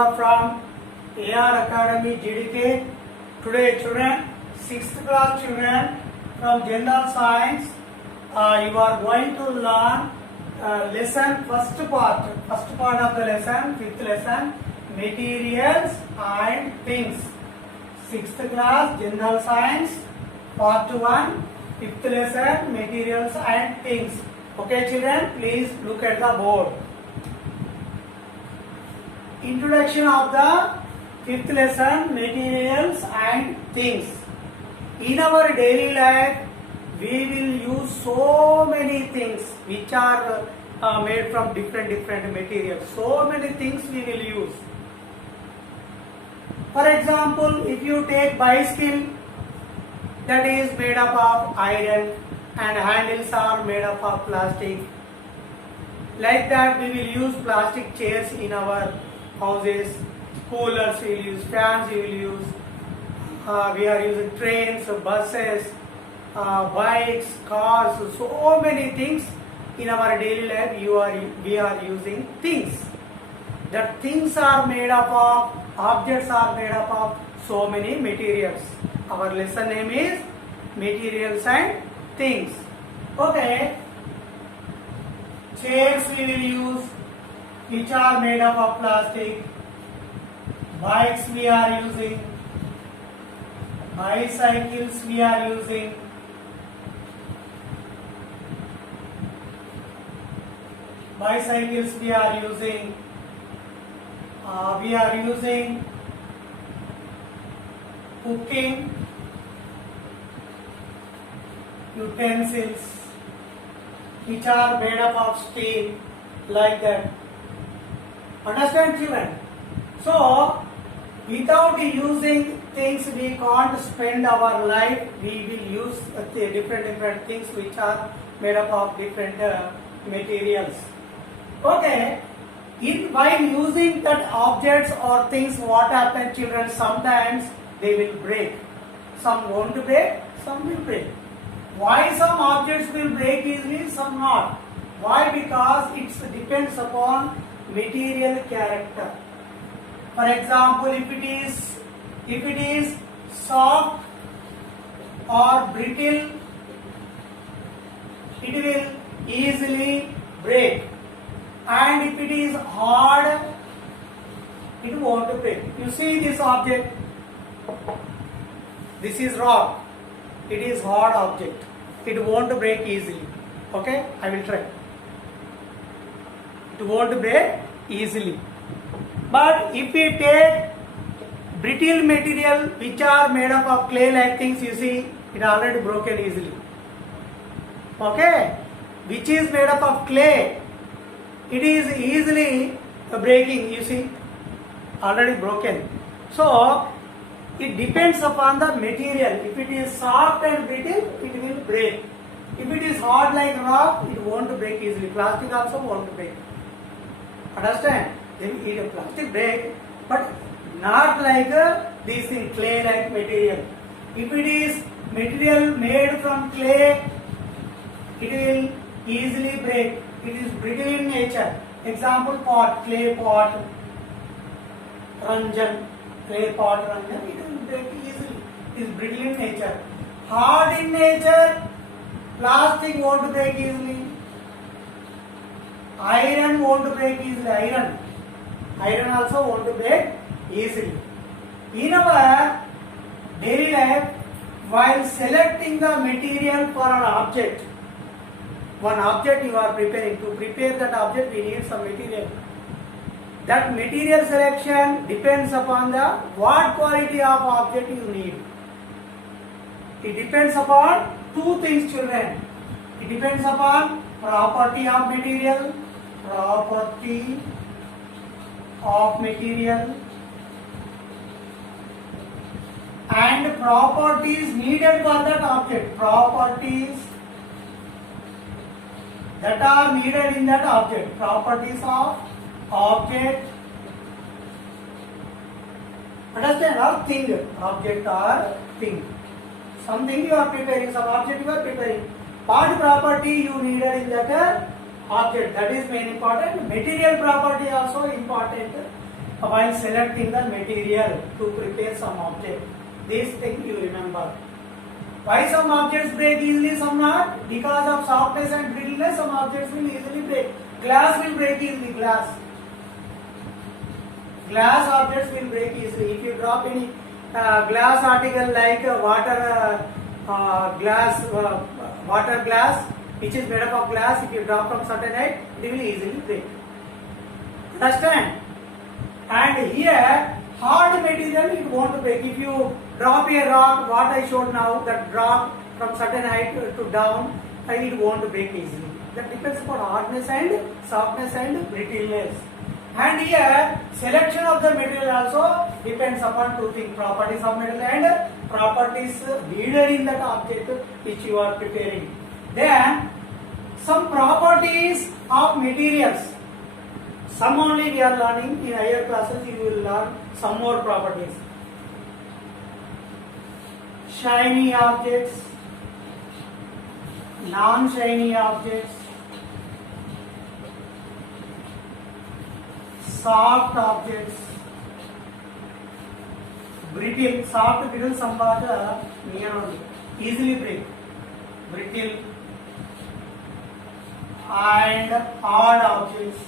Sudha from AR Academy GDK. Today children, 6th class children from General Science, you are going to learn lesson first part of the lesson, 5th lesson, materials and things. 6th class General Science, part 1, 5th lesson, materials and things. Okay children, please look at the board. Introduction of the 5th lesson, materials and things. In our daily life, we will use so many things which are made from different materials. So many things we will use. For example, if you take bicycle, that is made up of iron and handles are made up of plastic. Like that, we will use plastic chairs in our houses, coolers we will use, fans we will use. We are using trains, buses, bikes, cars, so many things in our daily life. We are using things. That things are made up of, objects are made up of so many materials. Our lesson name is materials and things. Okay. Chairs we will use, which are made up of plastic. Bikes we are using. Bicycles we are using. Bicycles we are using. We are using cooking utensils which are made up of steel, like that. Understand children? So, without using things we can't spend our life. We will use different things which are made up of different materials. Okay. While using that objects or things, what happens children? Sometimes they will break. Some won't break, some will break. Why some objects will break easily, some not? Why? Because it depends upon material character. For example, if it is soft or brittle, it will easily break. And if it is hard, it won't break. You see this object, this is rock, it is hard object, it won't break easily. Okay, I will try. It won't break easily. But if we take brittle material which are made up of clay like things, you see it already broken easily. Okay, which is made up of clay, it is easily breaking, you see, already broken. So, it depends upon the material. If it is soft and brittle, it will break. If it is hard like rock, it won't break easily. Plastic also won't break. Understand? It a plastic break, but not like this thing, clay like material. If it is material made from clay, it will easily break. It is brittle in nature. Example, pot, clay pot, ranjan, clay pot, ranjan, it will break easily. It is brittle in nature. Hard in nature, plastic won't break easily. Iron won't break easily. Iron also won't break easily. In our daily life, while selecting the material for an object, one object you are preparing. To prepare that object, we need some material. That material selection depends upon the what quality of object you need. It depends upon two things, children. It depends upon property of material, and properties needed for that object. Properties that are needed in that object. Properties of object. Understand? Or thing. Object or thing. Something you are preparing, some object you are preparing. What property you needed in that object, that is very important. Material property also important. while selecting the material to prepare some object. This thing you remember. Why some objects break easily, some not? Because of softness and brittleness, some objects will easily break. Glass will break easily, glass. Glass objects will break easily. If you drop any glass article like water glass, which is made up of glass, if you drop from certain height, it will easily break. Understand? And here, hard material it won't break. If you drop a rock, what I showed now, that rock from certain height to down, it won't break easily. That depends upon hardness and softness and brittleness. And here, selection of the material also depends upon two things: properties of material and properties needed in that object which you are preparing. Then, some properties of materials. Some only we are learning. In higher classes you will learn some more properties. Shiny objects, non-shiny objects, soft objects, brittle, soft, brittle, somewhat near only, easily break, brittle, and hard objects.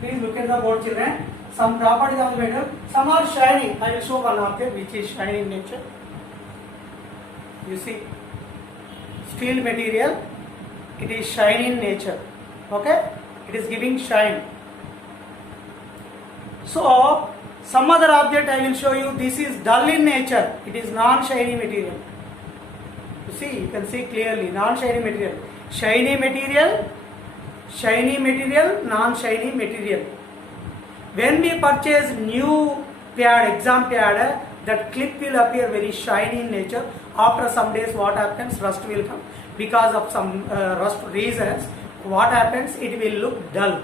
Please look at the board, children. Some properties of the metal. Some are shiny. I will show one object which is shiny in nature. You see, steel material. It is shiny in nature. Okay, it is giving shine. So, some other object I will show you. This is dull in nature. It is non-shiny material. You see, you can see clearly. Non-shiny material. Shiny material. Shiny material, non-shiny material. When we purchase new pad, exam pad, that clip will appear very shiny in nature. After some days, what happens? Rust will come. Because of some rust reasons, what happens? It will look dull.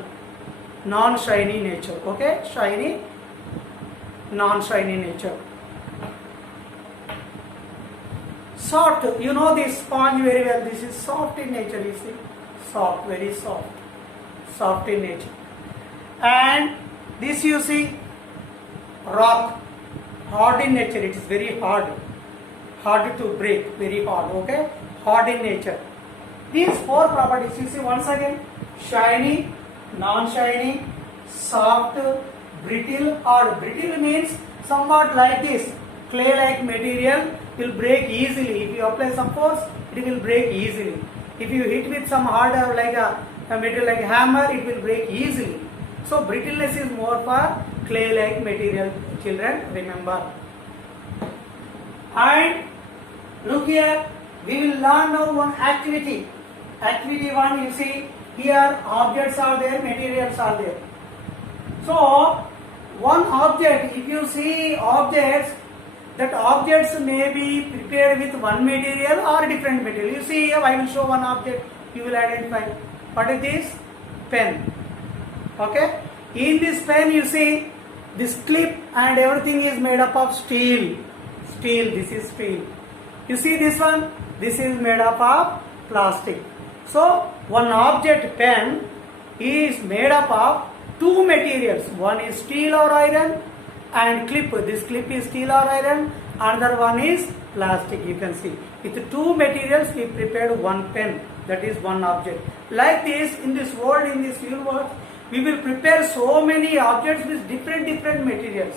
Non-shiny nature. Okay? Shiny, non-shiny nature. Soft. You know this sponge very well. This is soft in nature, you see. Soft, very soft. Soft in nature. And this you see, rock, hard in nature. It is very hard. Hard to break, very hard. Okay? Hard in nature. These four properties, you see once again, shiny, non-shiny, soft, brittle. Or brittle means somewhat like this. Clay-like material will break easily. If you apply some force, it will break easily. If you hit with some harder like a material like hammer, it will break easily. So brittleness is more for clay-like material, children, remember. And look here, we will learn now one activity. Activity 1, you see, here objects are there, materials are there. So, one object, if you see objects, that objects may be prepared with one material or different material. You see here, I will show one object, you will identify. What is this? Pen. Okay? In this pen, you see, this clip and everything is made up of steel. Steel, this is steel. You see this one? This is made up of plastic. So, one object pen is made up of two materials. One is steel or iron and clip. This clip is steel or iron. Another one is plastic, you can see. With two materials, we prepared one pen. That is one object. Like this, in this world, in this universe, we will prepare so many objects with different materials.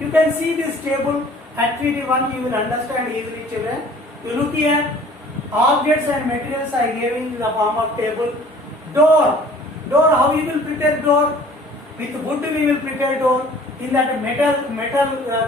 You can see this table, activity 1, you will understand easily, children. You look here, objects and materials I gave in the form of table. Door. Door, how you will prepare door? With wood we will prepare door. In that metal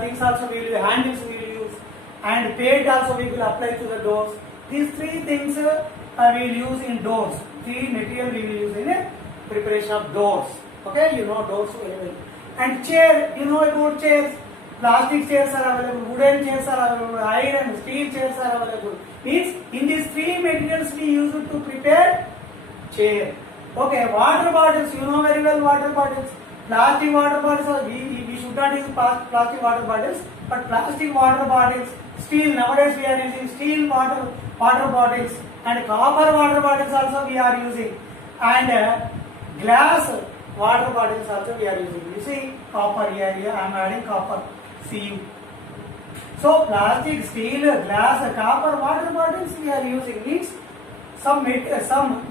things also we will, handles we will use. And paint also we will apply to the doors. These three things we will use in doors. Three material we will use in preparation of doors. Okay, you know doors very well. And chair, you know about chairs. Plastic chairs are available, wooden chairs are available, iron, steel chairs are available. Means in these three materials we use it to prepare chair. Okay, water bottles, you know very well water bottles. Plastic water bottles, we should not use plastic water bottles, but plastic water bottles, steel, nowadays we are using steel water bottles, and copper water bottles also we are using. And glass Water bottles also we are using. You see copper here I am adding copper, Cu. So plastic, steel, glass, copper, water bottles we are using. Means some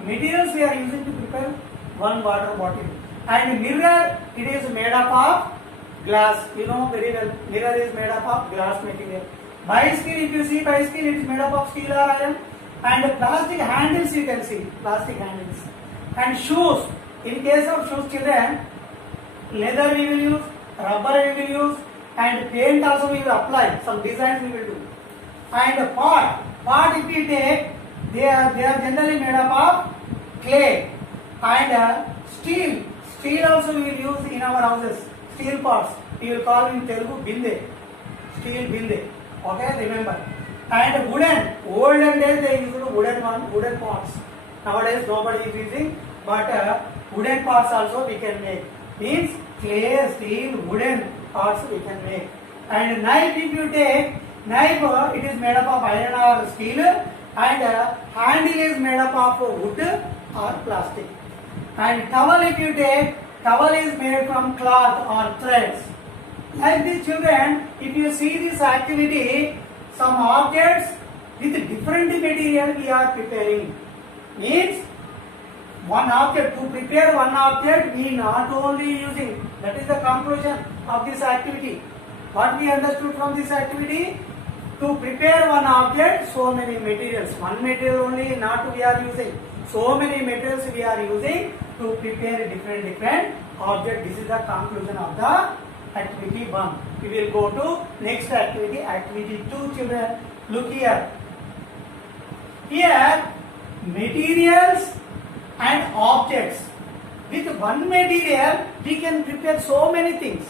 materials we are using to prepare one water bottle. And mirror, it is made up of glass. You know very well, mirror is made up of glass material. Bicycle, if you see bicycle, it is made up of steel or iron. And plastic handles you can see, plastic handles. And shoes, in case of shoes children, leather we will use, rubber we will use, and paint also we will apply, some designs we will do. And pot if we take, they are generally made up of clay. And steel also we will use in our houses, steel pots, we will call in Telugu binde, steel binde, okay, remember. And wooden, olden days they used wooden pots. Nowadays nobody is using, but wooden pots also we can make. Means clay, steel, wooden pots we can make. And knife, if you take knife, it is made up of iron or steel, and handle is made up of wood or plastic. And towel, if you take, towel is made from cloth or threads. Like this children, if you see this activity, some objects with different material we are preparing. Means one object, to prepare one object we not only using, that is the conclusion of this activity. What we understood from this activity? To prepare one object, so many materials. One material only not we are using. So many materials we are using to prepare different object. This is the conclusion of the activity 1. We will go to next activity, activity 2 children. Look here. Here, materials and objects. With one material, we can prepare so many things.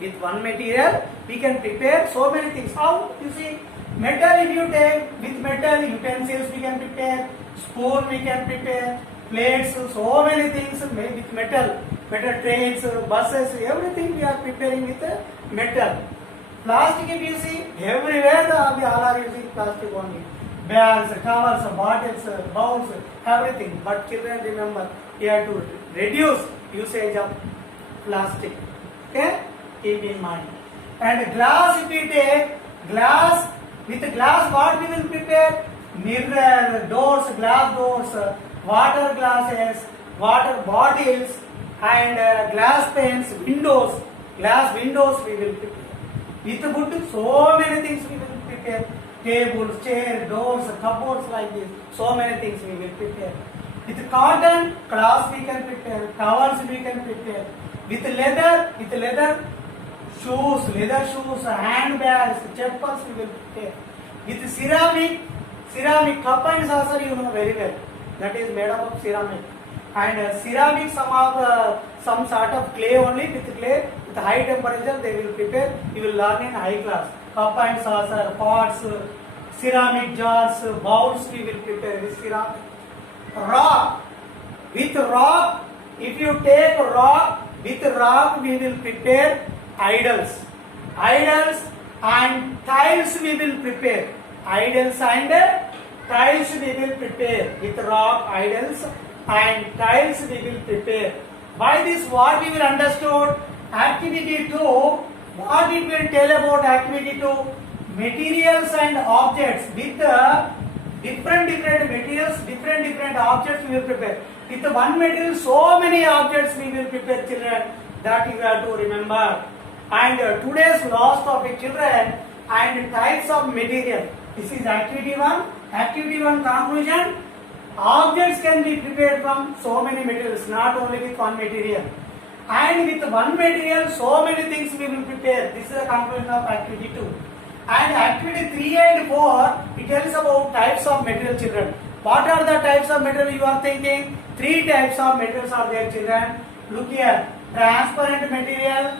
With one material, we can prepare so many things. How? You see, metal if you take, with metal, utensils we can prepare, spoon we can prepare, plates, so many things made with metal. Metal trains, buses, everything we are preparing with metal. Plastic if you see, everywhere we all are using plastic only. Bags, covers, bottles, bowls, everything. But children remember, you have to reduce usage of plastic. Okay? Keep in mind. And glass, if we take glass, with glass what we will prepare? Mirror, doors, glass doors, water glasses, water bottles, and glass panes, windows, glass windows we will prepare. With wood, so many things we will prepare. Tables, chairs, doors, cupboards like this. So many things we will prepare. With cotton, cloths we can prepare. Towels we can prepare. With leather, shoes, leather shoes, handbags, chappals we will prepare. With ceramic cup and saucer you know very well. That is made up of ceramic. And ceramic, some sort of clay only. With clay, with high temperature they will prepare. You will learn in high class. Cup and saucer, pots, ceramic jars, bowls we will prepare with ceramic. Rock. With rock, if you take rock, with rock we will prepare idols. Idols and tiles we will prepare. Idols and tiles we will prepare. With rock, idols and tiles we will prepare. By this what we will understood? Activity 2, what it will tell about activity 2? Materials and objects. With different materials, different objects we will prepare. With one material, so many objects we will prepare children. That you have to remember. And today's last topic children, and types of material. This is activity 1. Activity 1 conclusion. Objects can be prepared from so many materials, not only with one material. And with one material, so many things we will prepare. This is the conclusion of activity 2. And activity 3 and 4, it tells about types of material children. What are the types of material you are thinking? 3 types of materials are there children. Look here. Transparent material,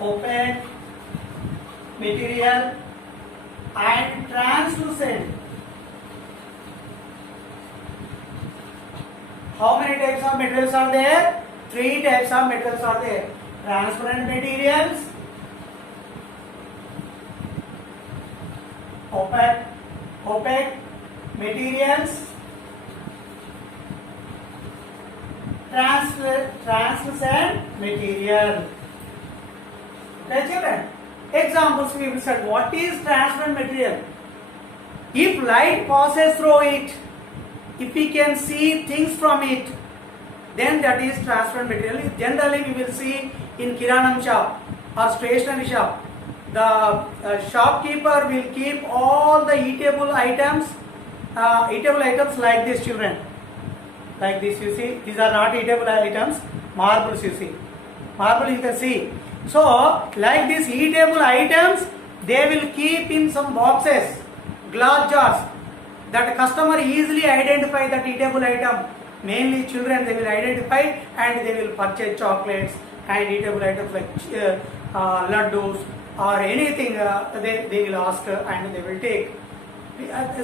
opaque material, and translucent. How many types of materials are there? 3 types of materials are there. Transparent materials, opaque, materials, translucent material. Okay, children. Examples we will say. What is transparent material? If light passes through it, if we can see things from it, then that is transparent material. Generally, we will see in Kiranam shop or stationery shop. The shopkeeper will keep all the eatable items like this, children. Like this, you see. These are not eatable items. Marbles, you see. Marble you can see. So, like these eatable items, they will keep in some boxes, glass jars, that customer easily identify that eatable item. Mainly children, they will identify and they will purchase chocolates and eatable items like laddus or anything. They will ask and they will take.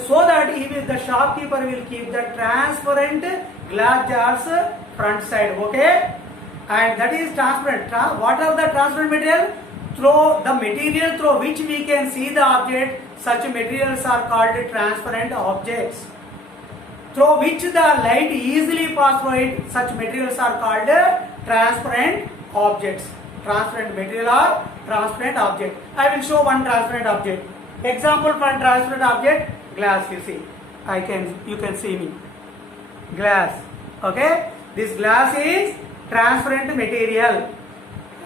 So that even the shopkeeper will keep the transparent glass jars front side. Okay. And that is transparent. What are the transparent material? Through the material through which we can see the object, such materials are called transparent objects. Through which the light easily passes through it, such materials are called transparent objects. Transparent material or transparent object. I will show one transparent object. Example for transparent object, glass, you see. You can see me. Glass. Okay. This glass is transparent material.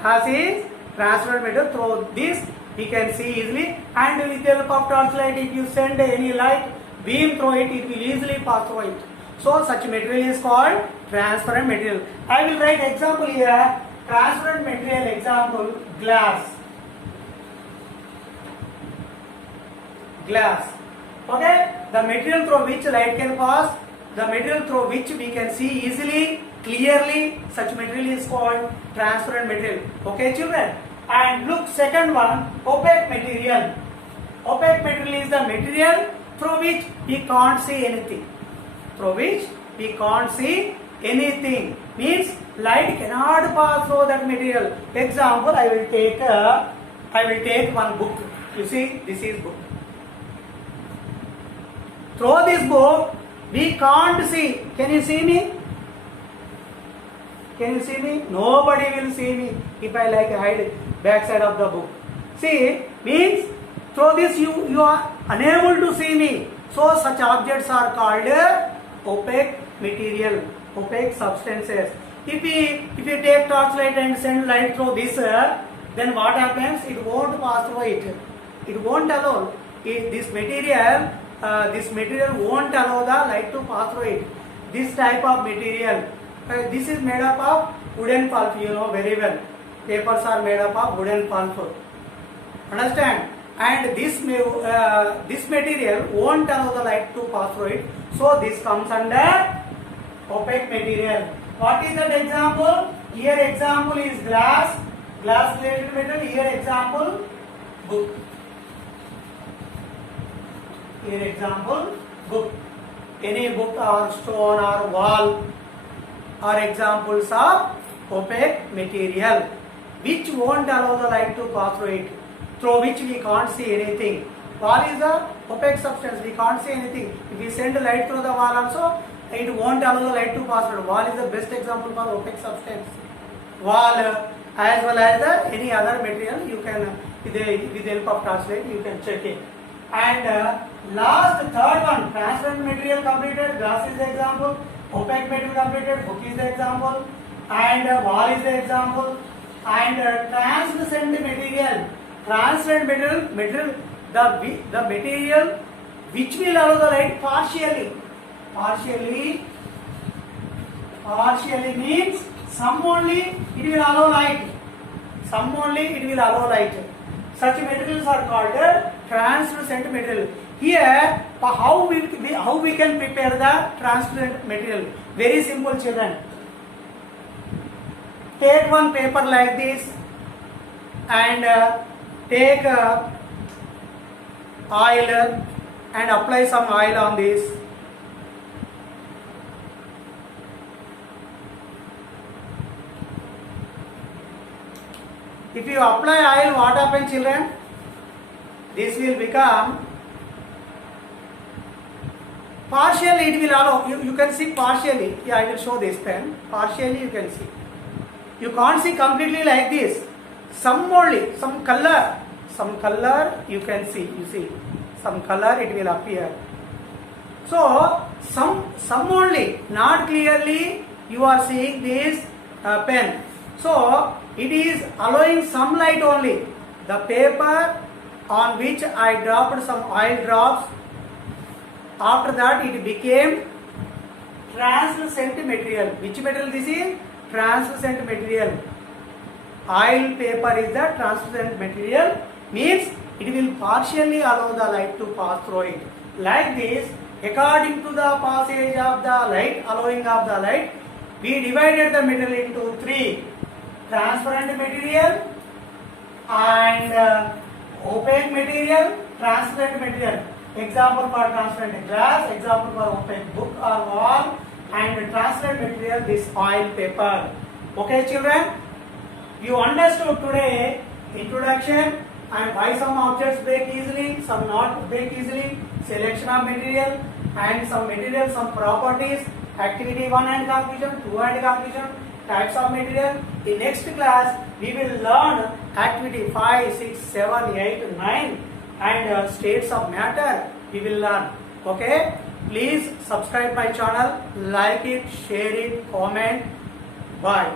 Glass is transparent material. Through this we can see easily, and with the help of torchlight, if you send any light beam through it, it will easily pass through it. So such material is called transparent material. I will write example here. Transparent material example, glass. Glass. Okay. The material through which light can pass, the material through which we can see easily, clearly, such material is called transparent material. Okay, children. And look, second one, opaque material. Opaque material is the material through which we can't see anything. Through which we can't see anything. Means light cannot pass through that material. Example, I will take one book. You see, this is book. Through this book, we can't see. Can you see me? Can you see me? Nobody will see me if I hide back side of the book. See, means through this you are unable to see me. So such objects are called opaque material, opaque substances. If you take torchlight and send light through this, then what happens? It won't pass through it. It won't allow. This material won't allow the light to pass through it. This type of material. This is made up of wooden pulp, you know very well. Papers are made up of wooden pulp. Understand? And this material won't allow the light to pass through it. So this comes under opaque material. What is that example? Here example is glass related material. Here example book. Here example book. Any book or stone or wall are examples of opaque material which won't allow the light to pass through it, through which we can't see anything. Wall is a opaque substance, we can't see anything. If we send light through the wall also, it won't allow the light to pass through. Wall is the best example for opaque substance. Wall as well as any other material, you can with the help of torchlight you can check it. And last third one, transparent material completed. Glass is the example. Opaque material completed, book is the example, and wall is the example, and translucent material. Transparent material, the material which will allow the light partially. Partially means some only it will allow light. Some only it will allow light. Such materials are called translucent material. Here, how we can prepare the transparent material? Very simple, children. Take one paper like this and take oil and apply some oil on this. If you apply oil, what happens, children? This will become partially it will allow, you can see partially, yeah, I will show this pen, partially you can see. You can't see completely like this. Some only, some color you can see, you see, some color it will appear. So, some only, not clearly you are seeing this pen. So, it is allowing some light only. The paper on which I dropped some oil drops, after that it became translucent material. Which material this is? Translucent material. Oil paper is the translucent material, means it will partially allow the light to pass through it. Like this, according to the passage of the light, allowing of the light, we divided the material into three: transparent material and opaque material, transparent material. Example for transparent glass, example for opaque book or wall, and transparent material, this oil paper. Okay, children? You understood today introduction and why some objects break easily, some not break easily, selection of material and some material, some properties, activity 1 and conclusion, 2 and conclusion, types of material. In next class, we will learn activity 5, 6, 7, 8, 9 and states of matter we will learn. Okay? Please subscribe my channel, like it, share it, comment. Bye.